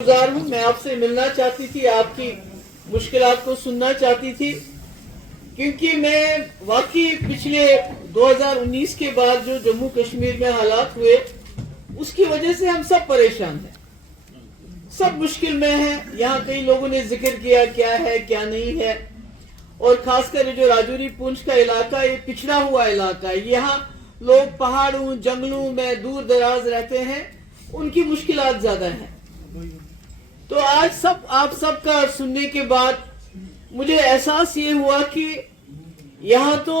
गुजार हूँ। मैं आपसे मिलना चाहती थी, आपकी मुश्किलात को सुनना चाहती थी, क्योंकि मैं वाकई पिछले 2019 के बाद जो जम्मू कश्मीर में हालात हुए उसकी वजह से हम सब परेशान हैं, सब मुश्किल में हैं। यहाँ कई लोगों ने जिक्र किया क्या है क्या नहीं है, और खासकर जो राजौरी पुंछ का इलाका ये पिछड़ा हुआ इलाका है। यहाँ लोग पहाड़ों जंगलों में दूर दराज रहते हैं, उनकी मुश्किलात ज्यादा हैं। तो आज आप सबका सुनने के बाद मुझे एहसास ये हुआ कि यहाँ तो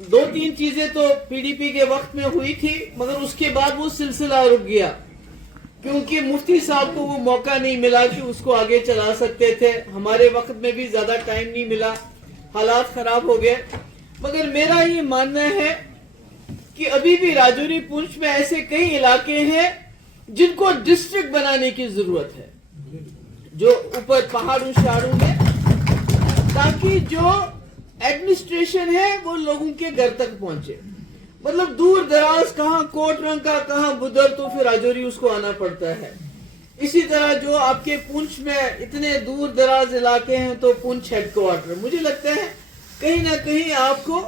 दो तीन चीजें तो पीडीपी के वक्त में हुई थी, मगर उसके बाद वो सिलसिला रुक गया, क्योंकि मुफ्ती साहब को वो मौका नहीं मिला कि उसको आगे चला सकते थे। हमारे वक्त में भी ज्यादा टाइम नहीं मिला, हालात खराब हो गए। मगर मेरा ये मानना है कि अभी भी राजौरी पुंछ में ऐसे कई इलाके हैं जिनको डिस्ट्रिक्ट बनाने की जरूरत है, जो ऊपर पहाड़ों शहाड़ों में, ताकि जो एडमिनिस्ट्रेशन है वो लोगों के घर तक पहुंचे। मतलब दूर दराज कहाँ कोटरंका कहाँ बुदर, तो फिर राजौरी उसको आना पड़ता है। इसी तरह जो आपके पुंछ में इतने दूर दराज इलाके हैं, तो पुंछ हेडक्वार्टर, मुझे लगता है कहीं ना कहीं आपको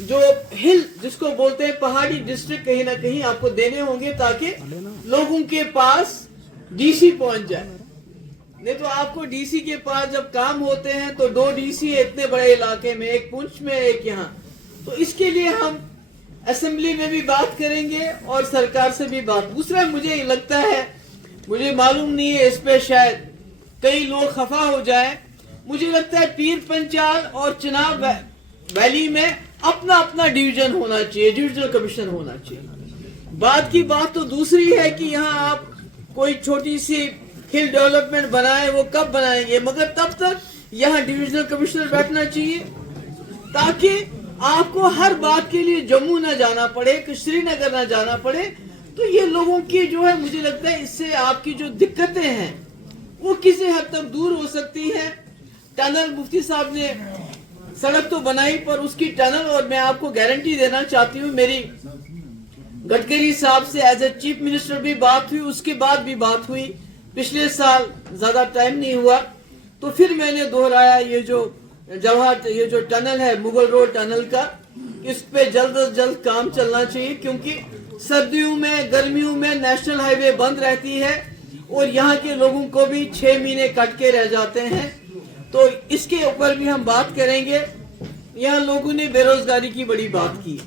जो हिल जिसको बोलते हैं पहाड़ी डिस्ट्रिक्ट कहीं ना कहीं आपको देने होंगे, ताकि लोगों के पास डीसी पहुंच जाए। नहीं तो आपको डीसी के पास जब काम होते हैं तो दो डीसी है इतने बड़े इलाके में, एक पुंछ में एक यहाँ। तो इसके लिए हम असेंबली में भी बात करेंगे और सरकार से भी बात। दूसरा मुझे लगता है, मुझे मालूम नहीं है, इस पे शायद कई लोग खफा हो जाए, मुझे लगता है पीर पंचाल और चिनाब वैली में अपना अपना डिवीजन होना चाहिए, डिविजनल कमीशन होना चाहिए। बात की बात तो दूसरी है कि यहाँ आप कोई छोटी सी हिल डेवलपमेंट बनाए, वो कब बनाएंगे, मगर तब तक यहाँ डिविजनल कमिश्नर बैठना चाहिए, ताकि आपको हर बात के लिए जम्मू न जाना पड़े, कि श्रीनगर न जाना पड़े। तो ये लोगों की जो है, मुझे लगता है इससे आपकी जो दिक्कतें हैं वो किसी हद तक दूर हो सकती हैं। टनल मुफ्ती साहब ने सड़क तो बनाई, पर उसकी टनल, और मैं आपको गारंटी देना चाहती हूँ, मेरी गडकरी साहब से एज ए चीफ मिनिस्टर भी बात हुई, उसके बाद भी बात हुई, पिछले साल ज्यादा टाइम नहीं हुआ, तो फिर मैंने दोहराया ये जो ये जो टनल है मुगल रोड टनल का, इस पे जल्द से जल्द काम चलना चाहिए, क्योंकि सर्दियों में गर्मियों में नेशनल हाईवे बंद रहती है और यहाँ के लोगों को भी 6 महीने कट के रह जाते हैं। तो इसके ऊपर भी हम बात करेंगे। यहाँ लोगों ने बेरोजगारी की बड़ी बात की।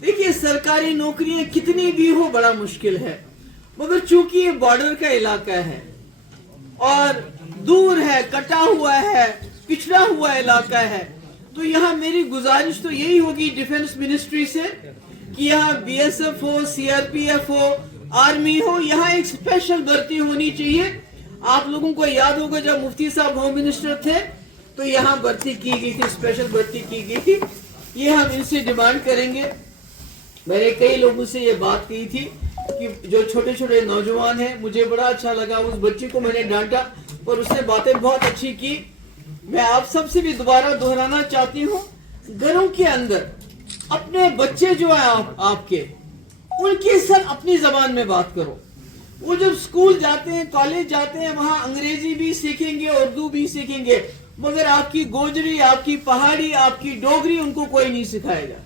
देखिए, सरकारी नौकरियां कितनी भी हो बड़ा मुश्किल है, मगर चूंकि ये बॉर्डर का इलाका है और दूर है, कटा हुआ है, पिछड़ा हुआ इलाका है, तो यहाँ मेरी गुजारिश तो यही होगी डिफेंस मिनिस्ट्री से कि यहाँ बीएसएफ हो, सीआरपीएफ हो, आर्मी हो, यहाँ एक स्पेशल भर्ती होनी चाहिए। आप लोगों को याद होगा जब मुफ्ती साहब होम मिनिस्टर थे तो यहाँ भर्ती की गई थी, स्पेशल भर्ती की गई थी। ये हम इनसे डिमांड करेंगे। मैंने कई लोगों से ये बात की थी कि जो छोटे छोटे नौजवान हैं, मुझे बड़ा अच्छा लगा, उस बच्चे को मैंने डांटा पर उसने बातें बहुत अच्छी की। मैं आप सबसे भी दोबारा दोहराना चाहती हूँ, घरों के अंदर अपने बच्चे जो है आपके, उनके साथ अपनी जबान में बात करो। वो जब स्कूल जाते हैं, कॉलेज जाते हैं, वहां अंग्रेजी भी सीखेंगे, उर्दू भी सीखेंगे, मगर आपकी गोजरी, आपकी पहाड़ी, आपकी डोगरी उनको कोई नहीं सिखाएगा।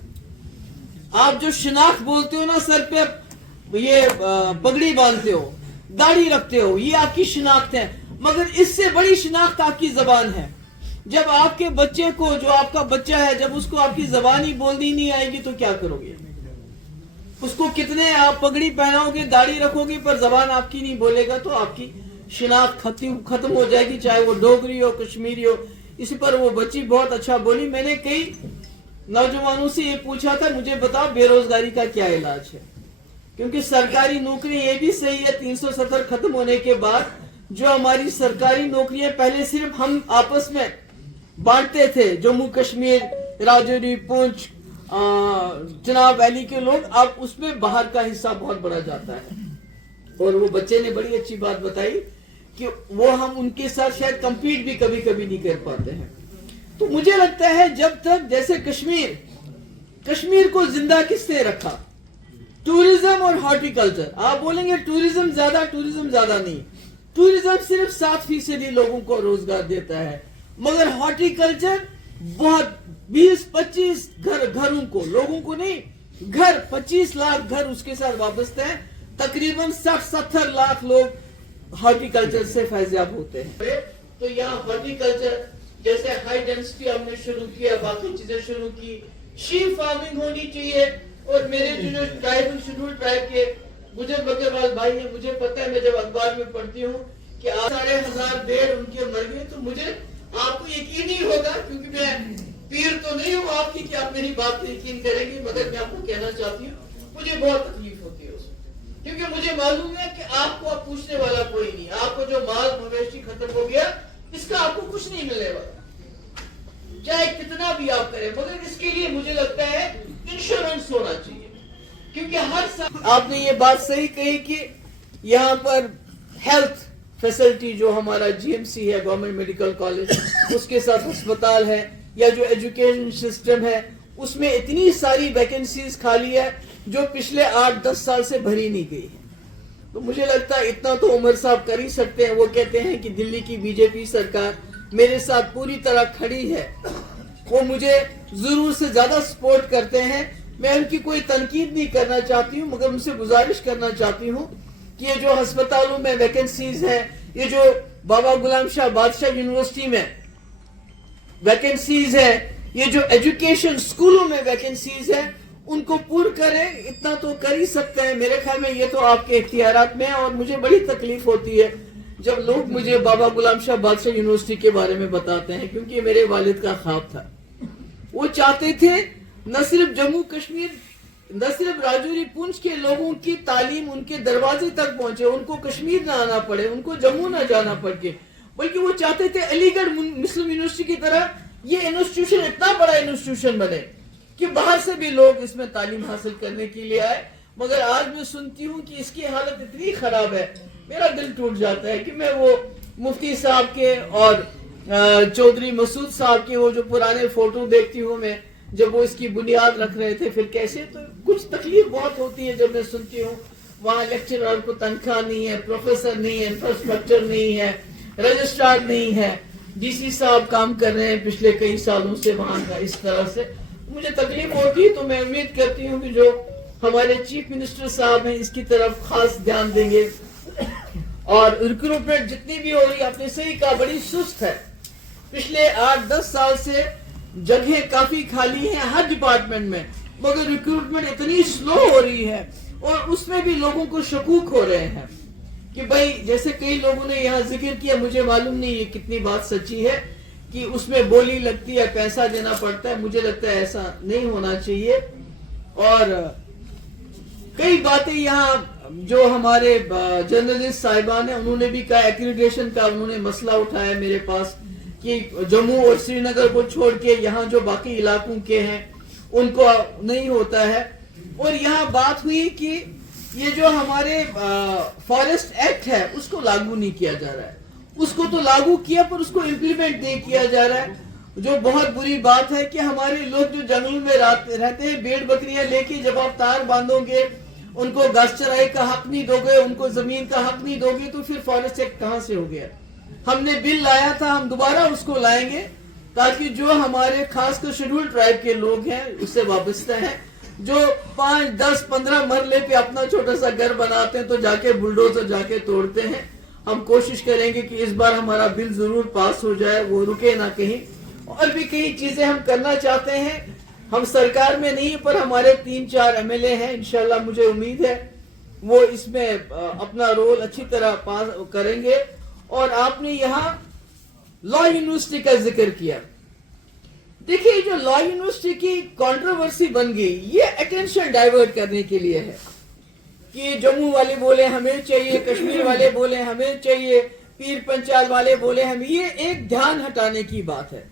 आप जो शिनाख्त बोलते हो ना, सर पे ये पगड़ी बांधते हो, दाढ़ी रखते हो, ये आपकी शिनाख्त है, मगर इससे बड़ी शिनाख्त आपकी जबान है। जब आपके बच्चे को, जो आपका बच्चा है, जब उसको आपकी जबान ही बोलनी नहीं आएगी तो क्या करोगे? उसको कितने आप पगड़ी पहनाओगे, दाढ़ी रखोगे, पर जबान आपकी नहीं बोलेगा, तो आपकी शिनाख्त खत्म हो जाएगी, चाहे वो डोगरी हो, कश्मीरी हो। इसी पर वो बच्ची बहुत अच्छा बोली। मैंने कई नौजवानों से ये पूछा था, मुझे बताओ बेरोजगारी का क्या इलाज है, क्योंकि सरकारी नौकरी ये भी सही है, 370 खत्म होने के बाद जो हमारी सरकारी नौकरियां पहले सिर्फ हम आपस में बांटते थे, जम्मू कश्मीर, राजौरी, पुंछ, चिनाब वैली के लोग, अब उसमें बाहर का हिस्सा बहुत बड़ा जाता है। और वो बच्चे ने बड़ी अच्छी बात बताई कि वो हम उनके साथ शायद कंपीट भी कभी कभी नहीं कर पाते हैं। तो मुझे लगता है जब तक, जैसे कश्मीर को जिंदा किसने रखा? टूरिज्म और हॉर्टिकल्चर। आप बोलेंगे टूरिज्म ज्यादा नहीं, टूरिज्म सिर्फ 7% लोगों को रोजगार देता है, मगर हॉर्टिकल्चर बहुत 20-25 घरों को, लोगों को नहीं, घर 25 लाख घर उसके साथ वाबस्ते हैं। तकरीबन 60-70 लाख लोग हॉर्टिकल्चर से फैज़याब होते हैं। तो यहाँ हॉर्टिकल्चर जैसे हाई डेंसिटी हमने शुरू किया, बाकी चीजें शुरू की, शीप फार्मिंग होनी चाहिए। और मेरे जो ट्राइबल शेड्यूल ट्राइब के गुजर बकरवाल भाई हैं, मुझे पता है, मैं जब अखबार में पढ़ती हूँ कि 1,500 भेड़ उनके मर गए, तो मुझे आपको यकीन नहीं होगा, क्योंकि मैं पीर तो नहीं हूँ आपकी कि आप मेरी बात पर यकीन करेंगे, मगर मैं आपको कहना चाहती हूँ मुझे बहुत तकलीफ होती है उसमें, क्योंकि मुझे मालूम है कि आपको अब पूछने वाला कोई नहीं, आपको जो माल मवेशी खत्म हो गया इसका आपको कुछ नहीं मिलने वाला, चाहे कितना भी आप करें। मगर इसके लिए मुझे लगता है इंश्योरेंस होना चाहिए, क्योंकि हर साल आपने ये बात सही कही कि यहाँ पर हेल्थ फैसिलिटी जो हमारा जीएमसी है, गवर्नमेंट मेडिकल कॉलेज, उसके साथ अस्पताल है, या जो एजुकेशन सिस्टम है, उसमें इतनी सारी वैकेंसीज खाली है जो पिछले 8-10 साल से भरी नहीं गई है। तो मुझे लगता है इतना तो उमर साहब कर ही सकते हैं। वो कहते हैं कि दिल्ली की बीजेपी सरकार मेरे साथ पूरी तरह खड़ी है, वो मुझे जरूर से ज्यादा सपोर्ट करते हैं। मैं उनकी कोई तनकीद नहीं करना चाहती हूँ, मगर उनसे गुजारिश करना चाहती हूँ कि ये जो अस्पतालों में वैकेंसीज है, ये जो बाबा गुलाम शाह बादशाह यूनिवर्सिटी में वैकेंसीज है, ये जो एजुकेशन स्कूलों में वैकेंसीज है, उनको पूर्ण करें। इतना तो कर ही सकते हैं। मेरे ख्याल में ये तो आपके इख्तियारात में है। और मुझे बड़ी तकलीफ होती है जब लोग मुझे बाबा गुलाम शाह बादशाह यूनिवर्सिटी के बारे में बताते हैं, क्योंकि मेरे वालिद का ख्वाब था। वो चाहते थे न सिर्फ जम्मू कश्मीर, न सिर्फ राजौरी पुंछ के लोगों की तालीम उनके दरवाजे तक पहुंचे, उनको कश्मीर ना आना पड़े, उनको जम्मू ना जाना पड़े, बल्कि वो चाहते थे अलीगढ़ मुस्लिम यूनिवर्सिटी की तरह ये इंस्टीट्यूशन इतना बड़ा इंस्टीट्यूशन बने कि बाहर से भी लोग इसमें तालीम हासिल करने के लिए आए। मगर आज मैं सुनती हूँ कि इसकी हालत इतनी खराब है, मेरा दिल टूट जाता है कि मैं वो मुफ्ती साहब के और चौधरी मसूद साहब के वो जो पुराने फोटो देखती हूँ मैं, जब वो इसकी बुनियाद रख रहे थे, फिर कैसे, तो कुछ तकलीफ बहुत होती है जब मैं सुनती हूँ वहाँ लेक्चरर को तनख्वाह नहीं है, प्रोफेसर नहीं है, इंफ्रास्ट्रक्चर नहीं है, रजिस्ट्रार नहीं है, डीसी साहब काम कर रहे हैं पिछले कई सालों से वहाँ का, इस तरह से मुझे तकलीफ होती है। तो मैं उम्मीद करती हूँ कि जो हमारे चीफ मिनिस्टर साहब हैं इसकी तरफ खास ध्यान देंगे। और रिक्रूटमेंट जितनी भी हो रही, आपने सही कहा, बड़ी सुस्त है। पिछले 8-10 साल से जगह काफी खाली है हर डिपार्टमेंट में, मगर रिक्रूटमेंट इतनी स्लो हो रही है और उसमें भी लोगों को शकूक हो रहे हैं कि भाई, जैसे कई लोगों ने यहाँ जिक्र किया, मुझे मालूम नहीं ये कितनी बात सच्ची है, कि उसमें बोली लगती है, पैसा देना पड़ता है। मुझे लगता है ऐसा नहीं होना चाहिए। और कई बातें यहाँ जो हमारे जर्नलिस्ट साहिबान हैं उन्होंने भी कहा, एक्रीडिटेशन का उन्होंने मसला उठाया मेरे पास कि जम्मू और श्रीनगर को छोड़ के यहाँ जो बाकी इलाकों के हैं उनको नहीं होता है। और यहाँ बात हुई कि ये जो हमारे फॉरेस्ट एक्ट है उसको लागू नहीं किया जा रहा है। उसको तो लागू किया पर उसको इम्प्लीमेंट नहीं किया जा रहा है, जो बहुत बुरी बात है कि हमारे लोग जो जंगलों में रहते हैं, भेड़ बकरियां लेके जब आप तार बांधोगे, उनको घास चराई का हक नहीं दोगे, उनको जमीन का हक नहीं दोगे, तो फिर फॉरेस्ट एक्ट कहां से हो गया। हमने बिल लाया था, हम दोबारा उसको लाएंगे ताकि जो हमारे खासकर शेड्यूल ट्राइब के लोग हैं उससे वाबस्ता है, जो 5, 10, 15 मरले पे अपना छोटा सा घर बनाते हैं तो जाके बुलडोजर जाके तोड़ते हैं। हम कोशिश करेंगे कि इस बार हमारा बिल जरूर पास हो जाए, वो रुके ना कहीं। और भी कई चीजें हम करना चाहते हैं। हम सरकार में नहीं पर हमारे 3-4 एमएलए हैं, इंशाल्लाह मुझे उम्मीद है वो इसमें अपना रोल अच्छी तरह पास करेंगे। और आपने यहाँ लॉ यूनिवर्सिटी का जिक्र किया। देखिए, जो लॉ यूनिवर्सिटी की कंट्रोवर्सी बन गई, ये अटेंशन डाइवर्ट करने के लिए है कि जम्मू वाले बोले हमें चाहिए, कश्मीर वाले बोले हमें चाहिए, पीर पंचाल वाले बोले हमें, ये एक ध्यान हटाने की बात है।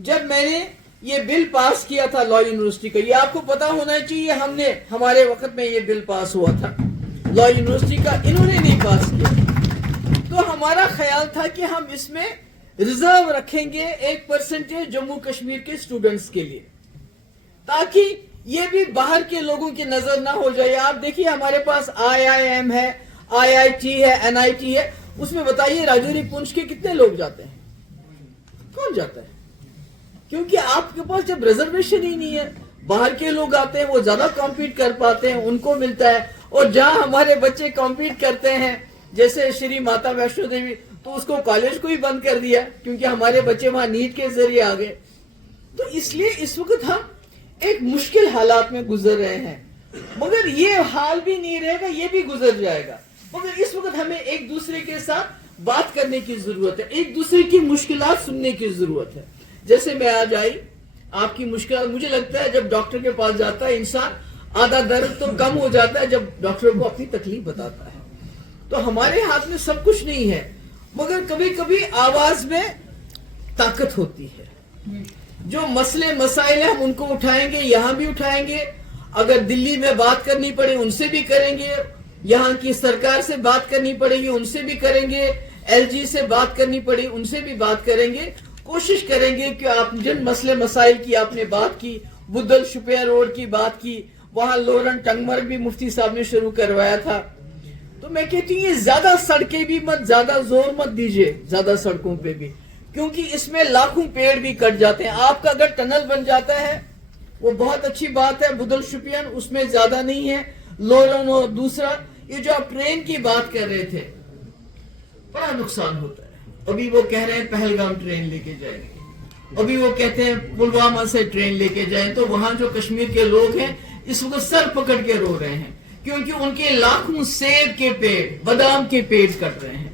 जब मैंने ये बिल पास किया था लॉ यूनिवर्सिटी का, ये आपको पता होना चाहिए, हमने हमारे वक्त में ये बिल पास हुआ था लॉ यूनिवर्सिटी का, इन्होंने नहीं पास किया। तो हमारा ख्याल था कि हम इसमें रिजर्व रखेंगे 1% जम्मू कश्मीर के स्टूडेंट्स के लिए, ताकि ये भी बाहर के लोगों की नजर ना हो जाए। आप देखिए, हमारे पास IIM है, IIT है, NIT है, اس میں بتائیے راجوری پونچھ کے کتنے لوگ جاتے ہیں؟ کون جاتا ہے؟ کیونکہ آپ کے پاس جب ریزرویشن ہی نہیں ہے، باہر کے لوگ آتے ہیں، وہ زیادہ کمپیٹ کر پاتے ہیں، ان کو ملتا ہے. اور جہاں ہمارے بچے کمپیٹ کرتے ہیں جیسے شری ماتا ویشنو دیوی، تو اس کو کالج کو ہی بند کر دیا کیونکہ ہمارے بچے وہاں نیٹ کے ذریعے آ گئے. تو اس لیے اس وقت ہم ایک مشکل حالات میں گزر رہے ہیں، مگر یہ حال بھی نہیں رہے گا، یہ بھی گزر جائے گا. مگر اس وقت ہمیں ایک دوسرے کے ساتھ بات کرنے کی ضرورت ہے، ایک دوسرے کی مشکلات سننے کی ضرورت ہے. جیسے میں آج آئی آپ کی مشکلات، مجھے لگتا ہے جب ڈاکٹر کے پاس جاتا ہے انسان، آدھا درد تو کم ہو جاتا ہے جب ڈاکٹر کو اپنی تکلیف بتاتا ہے. تو ہمارے ہاتھ میں سب کچھ نہیں ہے، مگر کبھی کبھی آواز میں طاقت ہوتی ہے. جو مسئلے مسائل ہیں ہم ان کو اٹھائیں گے، یہاں بھی اٹھائیں گے. اگر دلی میں بات کرنی پڑے ان سے بھی کریں گے، یہاں کی سرکار سے بات کرنی پڑے گی ان سے بھی کریں گے، ایل جی سے بات کرنی پڑی ان سے بھی بات کریں گے. کوشش کریں گے کہ آپ جن مسئلے مسائل کی آپ نے بات کی، بدل شپیا روڈ کی بات کی، وہاں لورن ٹنگمرگ بھی مفتی صاحب نے شروع کروایا تھا. تو میں کہتی ہوں یہ زیادہ سڑکیں بھی مت، زیادہ زور مت دیجئے زیادہ سڑکوں پہ بھی، کیونکہ اس میں لاکھوں پیڑ بھی کٹ جاتے ہیں. آپ کا اگر ٹنل بن جاتا ہے وہ بہت اچھی بات ہے، بدل شپین اس میں زیادہ نہیں ہے، لورن اور دوسرا یہ جو آپ ٹرین کی بات کر رہے تھے بڑا نقصان ہوتا ہے. ابھی وہ کہہ رہے ہیں پہلگام ٹرین لے کے جائیں گے، ابھی وہ کہتے ہیں پلوامہ سے ٹرین لے کے جائیں. تو وہاں جو کشمیر کے لوگ ہیں اس وقت سر پکڑ کے رو رہے ہیں کیونکہ ان کے لاکھوں سیب کے پیڑ، بادام کے پیڑ کٹ رہے ہیں.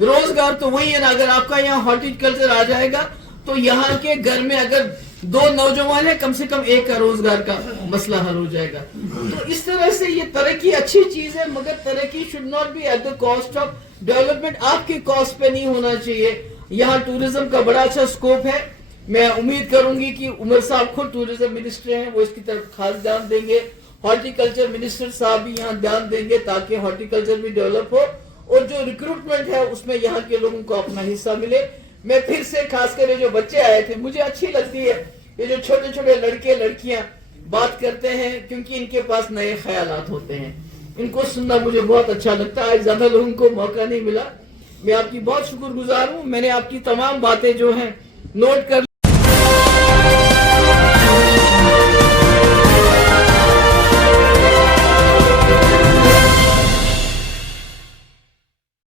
روزگار تو وہی ہے نا، اگر آپ کا یہاں ہارٹیکلچر آ جائے گا تو یہاں کے گھر میں اگر 2 نوجوان ہیں کم سے کم ایک کا روزگار کا مسئلہ حل ہو جائے گا. تو اس طرح سے یہ ترقی اچھی چیز ہے، مگر ترقی should not be at the cost of development. آپ کے کاسٹ پہ نہیں ہونا چاہیے. یہاں ٹورزم کا بڑا اچھا سکوپ ہے. میں امید کروں گی کہ عمر صاحب خود ٹورزم منسٹر ہیں، وہ اس کی طرف خاص دھیان دیں گے. ہارٹیکلچر منسٹر صاحب بھی یہاں دھیان دیں گے تاکہ ہارٹیکلچر بھی ڈیولپ ہو اور جو ریکروٹمنٹ ہے اس میں یہاں کے لوگوں کو اپنا حصہ ملے. میں پھر سے خاص کر جو بچے آئے تھے مجھے اچھی لگتی ہے یہ جو چھوٹے چھوٹے لڑکے لڑکیاں بات کرتے ہیں کیونکہ ان کے پاس نئے خیالات ہوتے ہیں. ان کو سننا مجھے بہت اچھا لگتا ہے. آج زیادہ لوگوں کو موقع نہیں ملا. میں آپ کی بہت شکر گزار ہوں. میں نے آپ کی تمام باتیں جو ہیں نوٹ کر